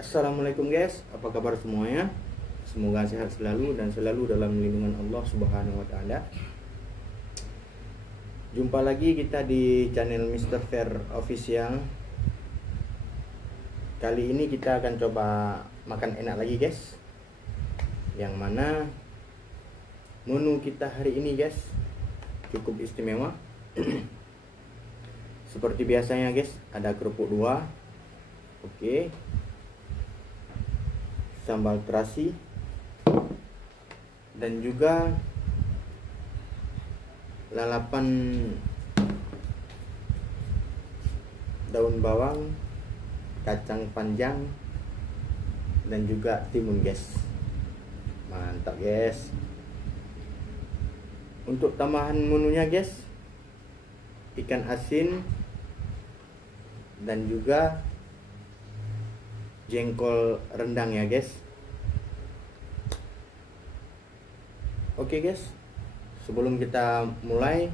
Assalamualaikum guys, apa kabar semuanya? Semoga sehat selalu dan selalu dalam lindungan Allah Subhanahu wa taala. Jumpa lagi kita di channel Mr. Fair Official. Kali ini kita akan coba makan enak lagi guys. Yang mana menu kita hari ini guys cukup istimewa. Seperti biasanya guys, ada kerupuk 2. Oke. Sambal terasi dan juga lalapan daun bawang, kacang panjang dan juga timun guys. Mantap guys. Untuk tambahan menunya guys, ikan asin dan juga jengkol rendang ya guys. Oke guys, sebelum kita mulai,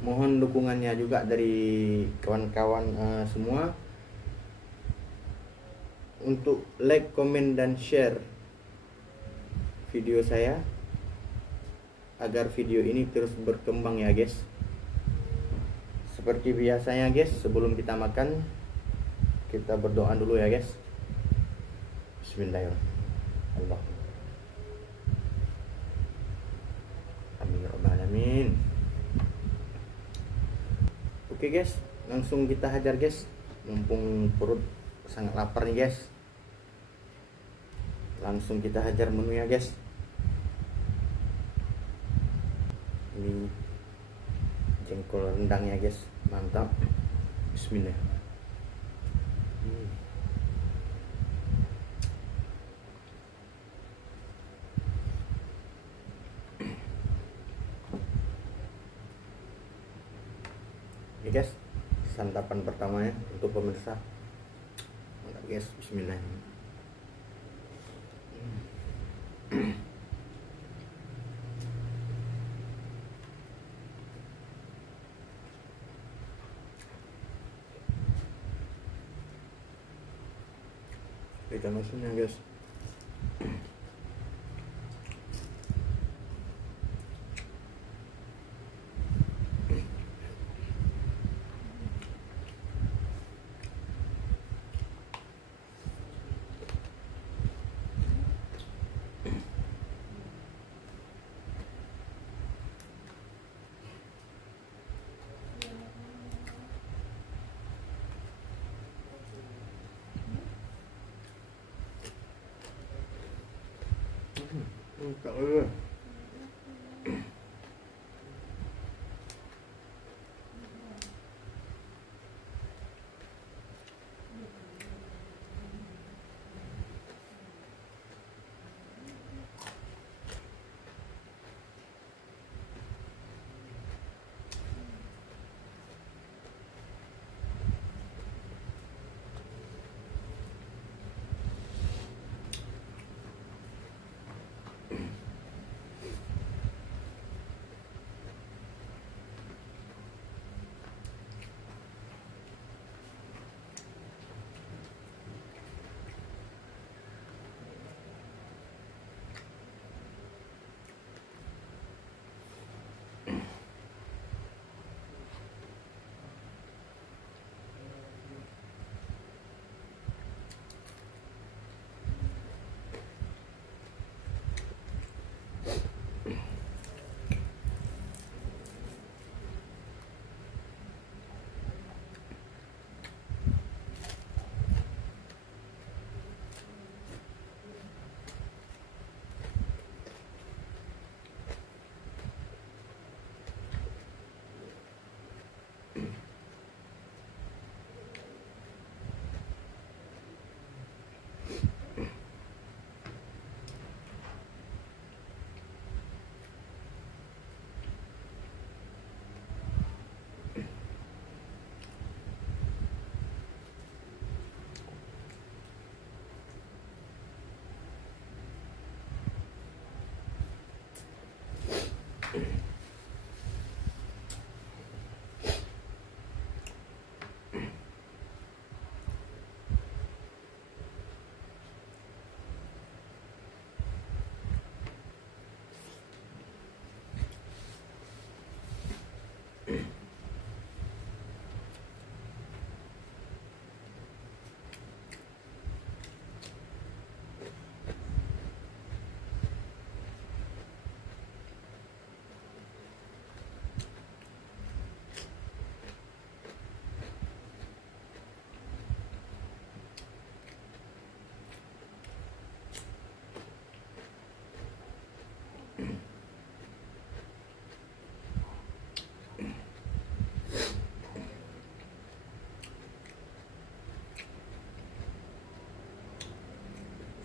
mohon dukungannya juga dari kawan-kawan semua untuk like, komen, dan share video saya agar video ini terus berkembang ya guys. Seperti biasanya guys, sebelum kita makan, kita berdoa dulu ya guys. Bismillahirrahmanirrahim. Amin ya rabbal alamin. Oke guys, langsung kita hajar guys. Mumpung perut sangat lapar nih guys, langsung kita hajar menunya guys. Ini jengkol rendangnya guys, mantap. Bismillah. Oke guys, santapan pertamanya untuk pemirsa. Mantap guys, bismillah. Ikan asinnya guys. Cậu ơi.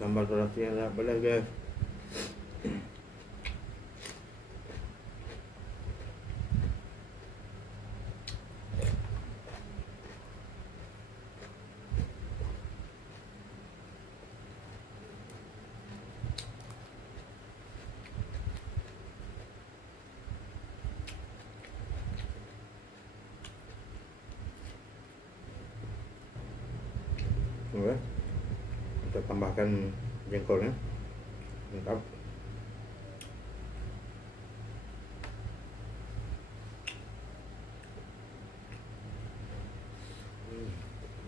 Sambal terasinya lah boleh guys. Oke, kita tambahkan jengkolnya, mantap.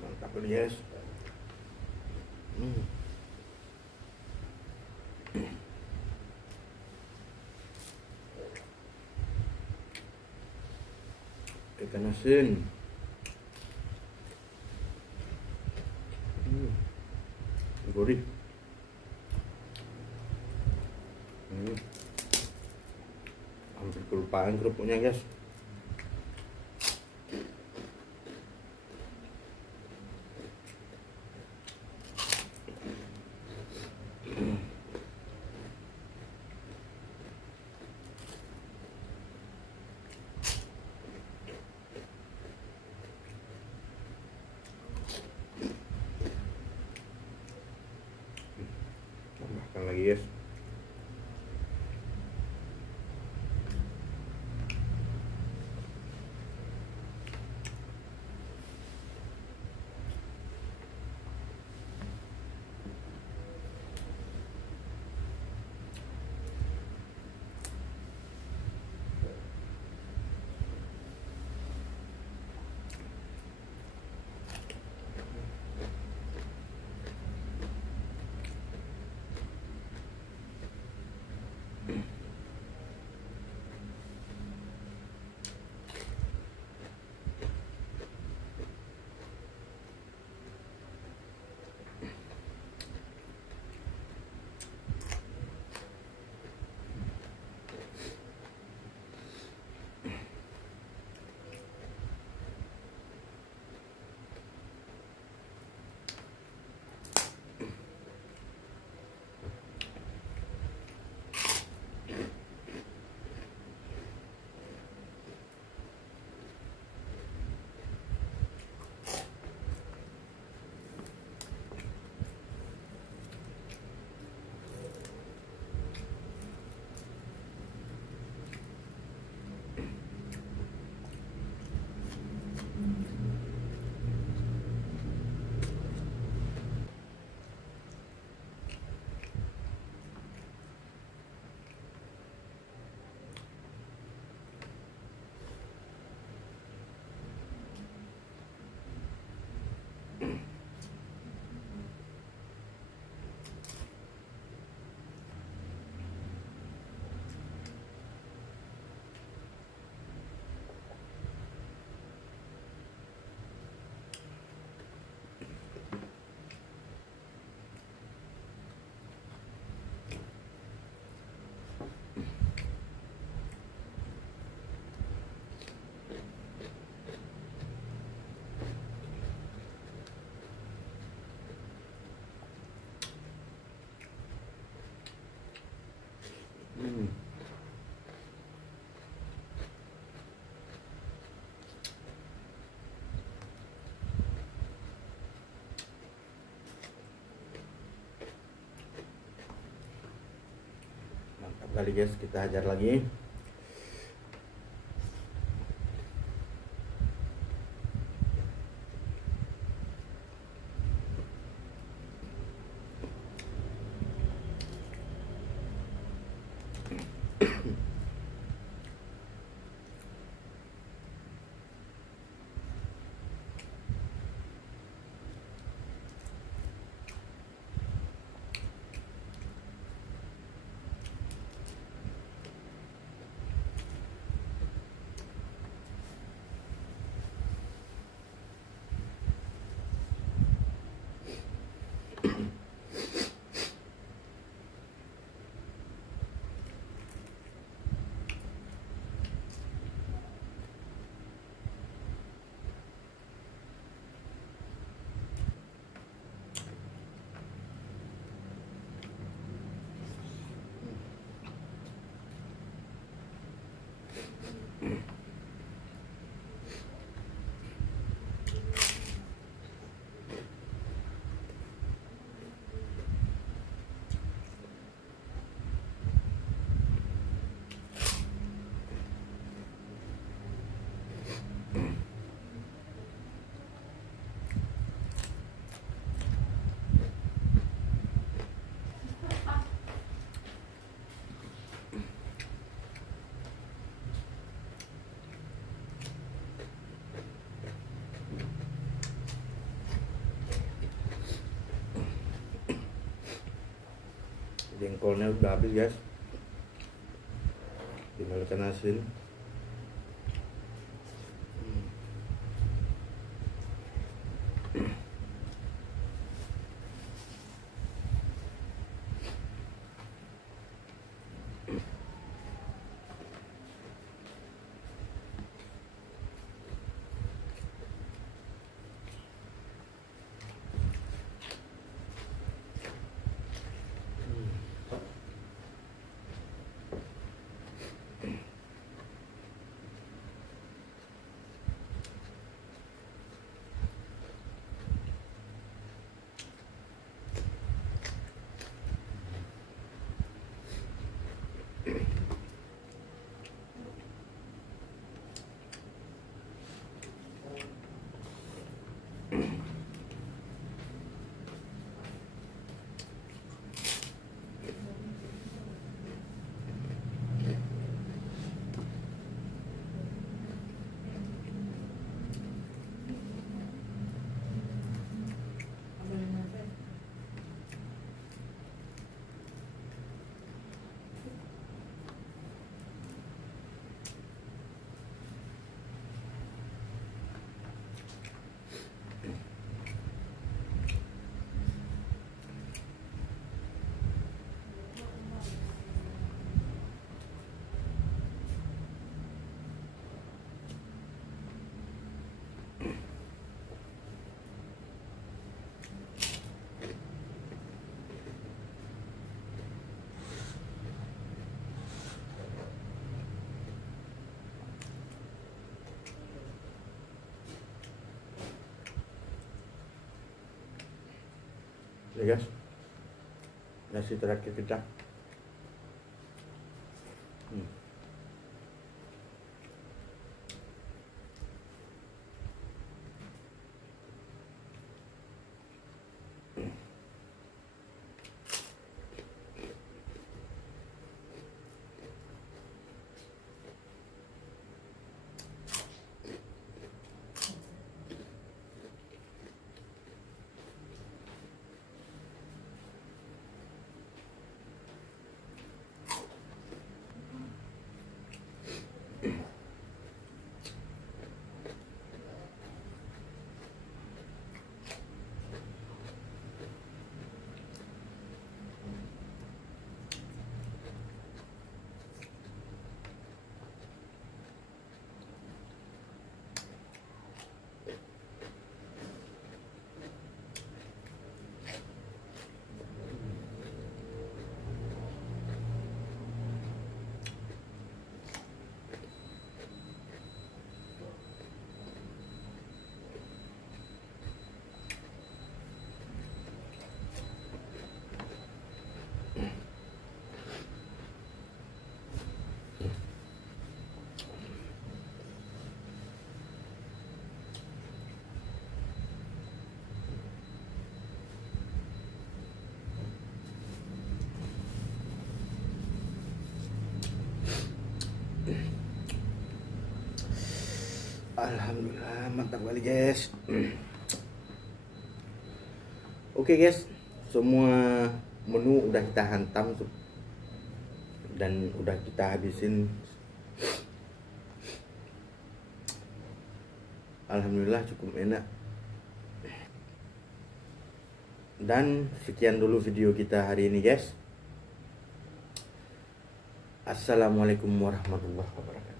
Mantap guys. Ikan asin. Gurih. Hampir kelupaan kerupuknya guys. Tambahkan lagi guys. Mantap kali guys, kita hajar lagi. Jengkolnya udah habis guys, tinggal ikan asin. Ya guys, nasi terakhir kita. Alhamdulillah, mantap kali guys. Oke guys, semua menu udah kita hantam tuh dan udah kita habisin. Alhamdulillah cukup enak. Dan sekian dulu video kita hari ini guys. Assalamualaikum warahmatullahi wabarakatuh.